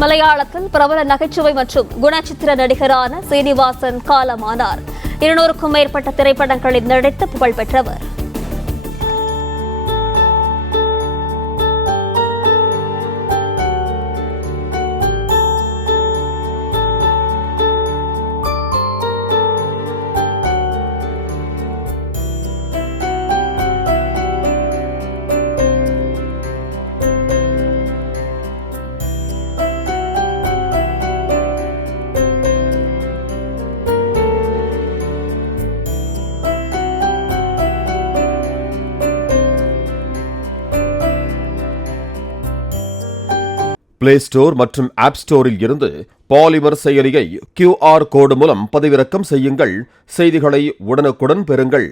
மலையாளத்தில் பிரபல நகைச்சுவை மற்றும் குணச்சித்திர நடிகரான சீனிவாசன் காலமானார். 200க்கும் மேற்பட்ட திரைப்படங்களில் நடித்து புகழ் பெற்றவர். பிளே ஸ்டோர் மற்றும் ஆப் ஸ்டோரில் இருந்து பாலிமர் செயலியை QR கோடு மூலம் பதிவிறக்கம் செய்யுங்கள். செய்திகளை உடனுக்குடன் பெறுங்கள்.